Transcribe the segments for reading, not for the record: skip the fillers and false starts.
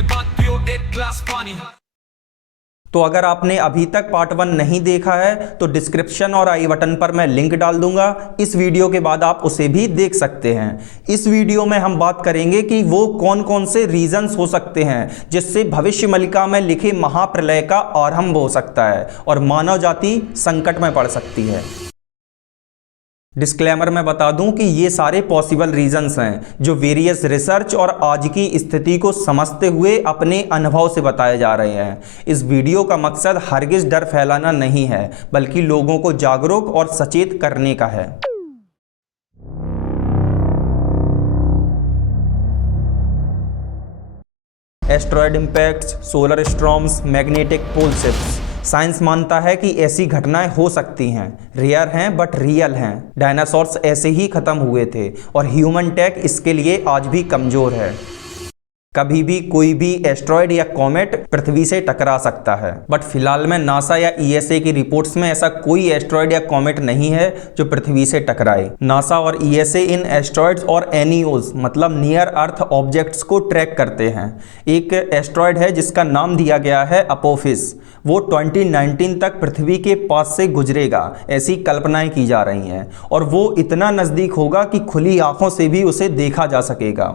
के बाद पियो एक ग्लास पानी। तो अगर आपने अभी तक पार्ट 1 नहीं देखा है तो डिस्क्रिप्शन और आई बटन पर मैं लिंक डाल दूंगा। इस वीडियो के बाद आप उसे भी देख सकते हैं। इस वीडियो में हम बात करेंगे कि वो कौन कौन से रीजंस हो सकते हैं जिससे भविष्यमलिका में लिखे महाप्रलय का आरंभ हो सकता है और मानव जाति संकट में पड़ सकती है। डिस्क्लेमर में बता दूं कि ये सारे पॉसिबल रीजंस हैं जो वेरियस रिसर्च और आज की स्थिति को समझते हुए अपने अनुभव से बताए जा रहे हैं। इस वीडियो का मकसद हरगिज डर फैलाना नहीं है बल्कि लोगों को जागरूक और सचेत करने का है। Asteroid impacts, solar storms, magnetic pole shifts. Science मानता है कि ऐसी घटनाएं हो सकती हैं, रेयर हैं बट रियल हैं। डायनासोर्स ऐसे ही खत्म हुए थे और ह्यूमन टेक इसके लिए आज भी कमजोर है। कभी भी कोई भी एस्ट्रॉयड या कॉमेट पृथ्वी से टकरा सकता है, बट फिलहाल में नासा या ईएसए की रिपोर्ट्स में ऐसा कोई एस्ट्रॉयड या कॉमेट नहीं है जो पृथ्वी से टकराए। नासा और ईएसए इन एस्ट्रॉयड्स और एनईओज मतलब नियर अर्थ ऑब्जेक्ट्स को ट्रैक करते हैं। एक एस्ट्रॉयड है जिसका नाम दिया गया है अपोफिस। वो 2019 तक पृथ्वी के पास से गुजरेगा, ऐसी कल्पनाएं की जा रही हैं और वो इतना नज़दीक होगा कि खुली आंखों से भी उसे देखा जा सकेगा।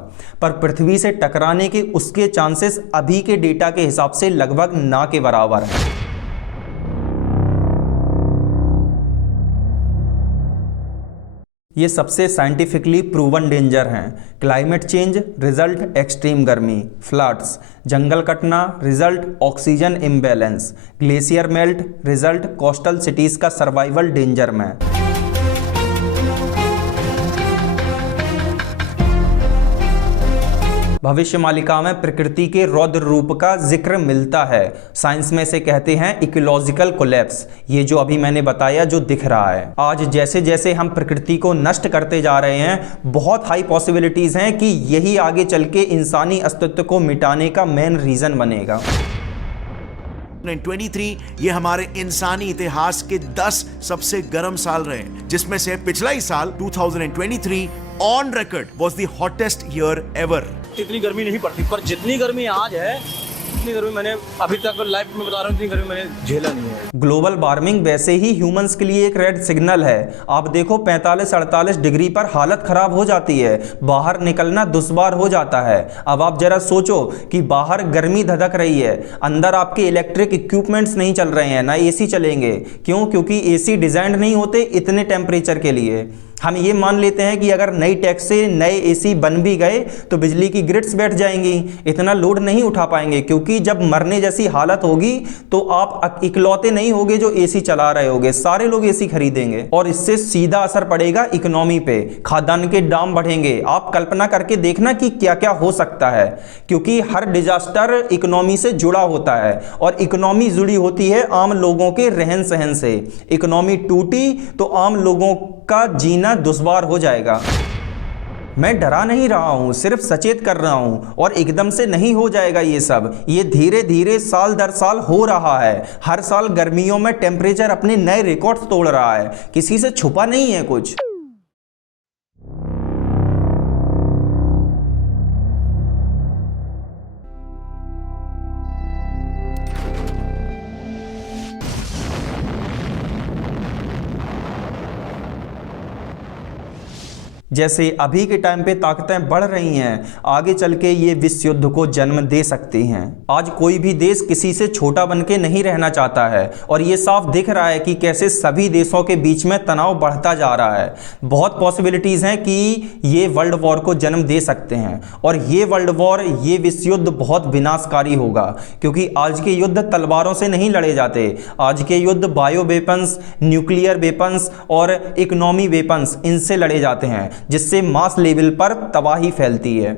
पर पृथ्वी से टकराने के उसके चांसेस अभी के डेटा के हिसाब से लगभग ना के बराबर हैं। ये सबसे साइंटिफिकली प्रूवन डेंजर हैं। क्लाइमेट चेंज रिजल्ट एक्सट्रीम गर्मी, फ्लड्स, जंगल कटना result oxygen imbalance, glacier melt result coastal cities का सर्वाइवल डेंजर में। भविष्यमालिका में प्रकृति के रौद्र रूप का जिक्र मिलता है। साइंस में से कहते हैं इकोलॉजिकल कोलैप्स। ये जो अभी मैंने बताया जो दिख रहा है, आज जैसे जैसे हम प्रकृति को नष्ट करते जा रहे हैं, बहुत हाई पॉसिबिलिटीज हैं कि यही आगे चल के इंसानी अस्तित्व को मिटाने का मेन रीजन बनेगा। 2023 ये हमारे इंसानी इतिहास के 10 सबसे गर्म साल रहे, जिसमें से पिछला ही साल 2023 on record was the hottest year ever. इतनी गर्मी नहीं पड़ती, पर जितनी गर्मी आज है इतनी गर्मी मैंने अभी तक लाइफ में बता रहा हूँ, इतनी गर्मी मैंने झेला नहीं है। ग्लोबल वार्मिंग वैसे ही ह्यूमंस के लिए एक रेड सिग्नल है। आप देखो 45-48 डिग्री पर हालत खराब हो जाती है, बाहर निकलना दुश्वार हो जाता है। अब आप जरा सोचो कि बाहर गर्मी धधक रही है, अंदर आपके इलेक्ट्रिक इक्विपमेंट्स नहीं चल रहे हैं, ना एसी चलेंगे। क्यों? क्योंकि एसी डिजाइन नहीं होते इतने टेम्परेचर के लिए। हम ये मान लेते हैं कि अगर नई टैक्स से नए एसी बन भी गए तो बिजली की ग्रिड्स बैठ जाएंगी, इतना लोड नहीं उठा पाएंगे। क्योंकि जब मरने जैसी हालत होगी तो आप इकलौते नहीं होगे जो एसी चला रहे होगे, सारे लोग एसी खरीदेंगे और इससे सीधा असर पड़ेगा इकोनॉमी पे। खाद्यान्न के दाम बढ़ेंगे। आप कल्पना करके देखना कि क्या क्या हो सकता है, क्योंकि हर डिजास्टर इकोनॉमी से जुड़ा होता है और इकोनॉमी जुड़ी होती है आम लोगों के रहन सहन से। इकोनॉमी टूटी तो आम लोगों का जीना दुश्वार हो जाएगा। मैं डरा नहीं रहा हूं, सिर्फ सचेत कर रहा हूं। और एकदम से नहीं हो जाएगा ये सब, ये धीरे धीरे साल दर साल हो रहा है। हर साल गर्मियों में टेम्परेचर अपने नए रिकॉर्ड तोड़ रहा है, किसी से छुपा नहीं है कुछ। जैसे अभी के टाइम पे ताकतें बढ़ रही हैं, आगे चल के ये विश्व युद्ध को जन्म दे सकती हैं। आज कोई भी देश किसी से छोटा बन के नहीं रहना चाहता है और ये साफ दिख रहा है कि कैसे सभी देशों के बीच में तनाव बढ़ता जा रहा है। बहुत पॉसिबिलिटीज़ हैं कि ये वर्ल्ड वॉर को जन्म दे सकते हैं और ये वर्ल्ड वॉर, ये विश्व युद्ध बहुत विनाशकारी होगा। क्योंकि आज के युद्ध तलवारों से नहीं लड़े जाते, आज के युद्ध बायो वेपन्स, न्यूक्लियर वेपन्स और इकोनॉमी वेपन्स, इनसे लड़े जाते हैं, जिससे मास लेवल पर तबाही फैलती है।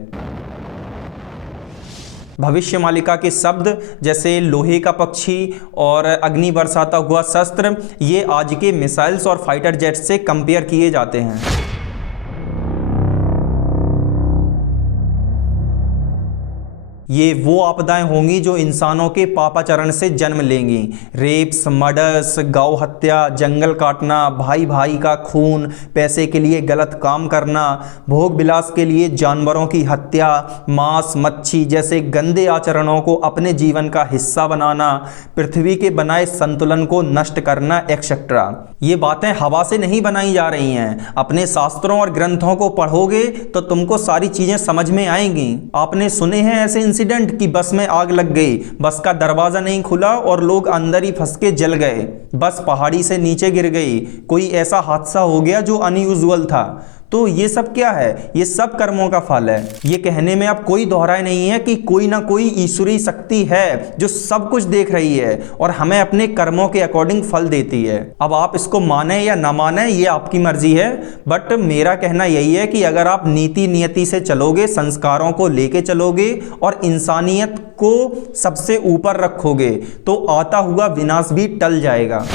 भविष्यमालिका के शब्द जैसे लोहे का पक्षी और अग्नि बरसाता हुआ शस्त्र, ये आज के मिसाइल्स और फाइटर जेट्स से कंपेयर किए जाते हैं। ये वो आपदाएं होंगी जो इंसानों के पापाचरण से जन्म लेंगी। रेप्स, मर्डर्स, गौ हत्या, जंगल काटना, भाई भाई का खून, पैसे के लिए गलत काम करना, भोग विलास के लिए जानवरों की हत्या, मांस मच्छी जैसे गंदे आचरणों को अपने जीवन का हिस्सा बनाना, पृथ्वी के बनाए संतुलन को नष्ट करना एक्सेट्रा। ये बातें हवा से नहीं बनाई जा रही हैं। अपने शास्त्रों और ग्रंथों को पढ़ोगे तो तुमको सारी चीजें समझ में आएंगी। आपने सुने हैं ऐसे इंसिडेंट कि बस में आग लग गई, बस का दरवाजा नहीं खुला और लोग अंदर ही फंस के जल गए, बस पहाड़ी से नीचे गिर गई, कोई ऐसा हादसा हो गया जो अनयूजुअल था। तो ये सब क्या है? ये सब कर्मों का फल है। ये कहने में अब कोई दोहराए नहीं है कि कोई ना कोई ईश्वरीय शक्ति है जो सब कुछ देख रही है और हमें अपने कर्मों के अकॉर्डिंग फल देती है। अब आप इसको माने या ना माने ये आपकी मर्जी है, बट मेरा कहना यही है कि अगर आप नीति नियति से चलोगे, संस्कारों को लेके चलोगे और इंसानियत को सबसे ऊपर रखोगे तो आता हुआ विनाश भी टल जाएगा।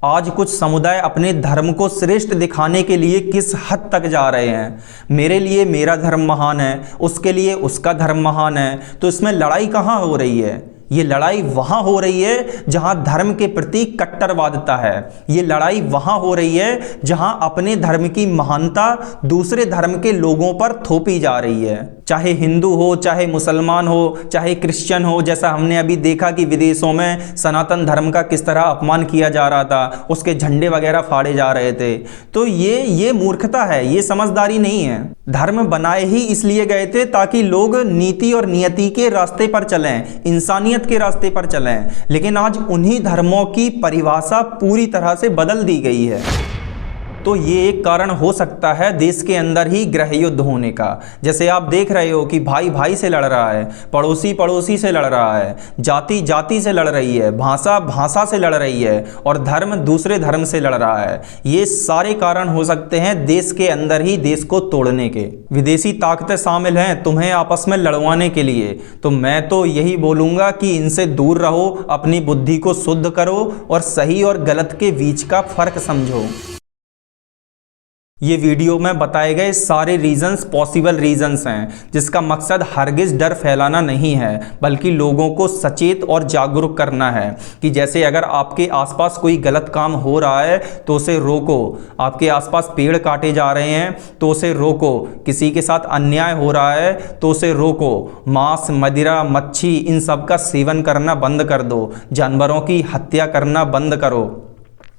आज कुछ समुदाय अपने धर्म को श्रेष्ठ दिखाने के लिए किस हद तक जा रहे हैं। मेरे लिए मेरा धर्म महान है, उसके लिए उसका धर्म महान है। तो इसमें लड़ाई कहाँ हो रही है? ये लड़ाई वहाँ हो रही है जहाँ धर्म के प्रति कट्टरवादिता है। ये लड़ाई वहाँ हो रही है जहाँ अपने धर्म की महानता दूसरे धर्म के लोगों पर थोपी जा रही है। चाहे हिंदू हो, चाहे मुसलमान हो, चाहे क्रिश्चियन हो। जैसा हमने अभी देखा कि विदेशों में सनातन धर्म का किस तरह अपमान किया जा रहा था, उसके झंडे वगैरह फाड़े जा रहे थे। तो ये मूर्खता है, ये समझदारी नहीं है। धर्म बनाए ही इसलिए गए थे ताकि लोग नीति और नियति के रास्ते पर चलें, इंसानियत के रास्ते पर चलें। लेकिन आज उन्हीं धर्मों की परिभाषा पूरी तरह से बदल दी गई है। तो ये एक कारण हो सकता है देश के अंदर ही गृह युद्ध होने का। जैसे आप देख रहे हो कि भाई भाई से लड़ रहा है, पड़ोसी पड़ोसी से लड़ रहा है, जाति जाति से लड़ रही है, भाषा भाषा से लड़ रही है और धर्म दूसरे धर्म से लड़ रहा है। ये सारे कारण हो सकते हैं देश के अंदर ही देश को तोड़ने के। विदेशी ताकतें शामिल हैं तुम्हें आपस में लड़वाने के लिए। तो मैं तो यही बोलूँगा कि इनसे दूर रहो, अपनी बुद्धि को शुद्ध करो और सही और गलत के बीच का फर्क समझो। ये वीडियो में बताए गए सारे रीजंस पॉसिबल रीजंस हैं, जिसका मकसद हरगिज डर फैलाना नहीं है, बल्कि लोगों को सचेत और जागरूक करना है कि जैसे अगर आपके आसपास कोई गलत काम हो रहा है तो उसे रोको। आपके आसपास पेड़ काटे जा रहे हैं तो उसे रोको। किसी के साथ अन्याय हो रहा है तो उसे रोको। मांस, मदिरा, मच्छी इन सब का सेवन करना बंद कर दो। जानवरों की हत्या करना बंद करो।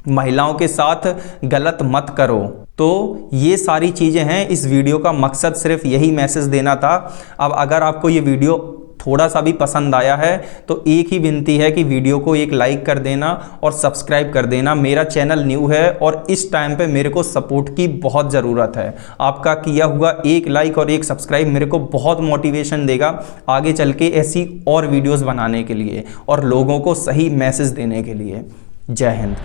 महिलाओं के साथ गलत मत करो। तो ये सारी चीज़ें हैं। इस वीडियो का मकसद सिर्फ यही मैसेज देना था। अब अगर आपको ये वीडियो थोड़ा सा भी पसंद आया है तो एक ही विनती है कि वीडियो को एक लाइक कर देना और सब्सक्राइब कर देना। मेरा चैनल न्यू है और इस टाइम पे मेरे को सपोर्ट की बहुत ज़रूरत है। आपका किया हुआ एक लाइक और एक सब्सक्राइब मेरे को बहुत मोटिवेशन देगा आगे चल के ऐसी और वीडियोज़ बनाने के लिए और लोगों को सही मैसेज देने के लिए। जय हिंद।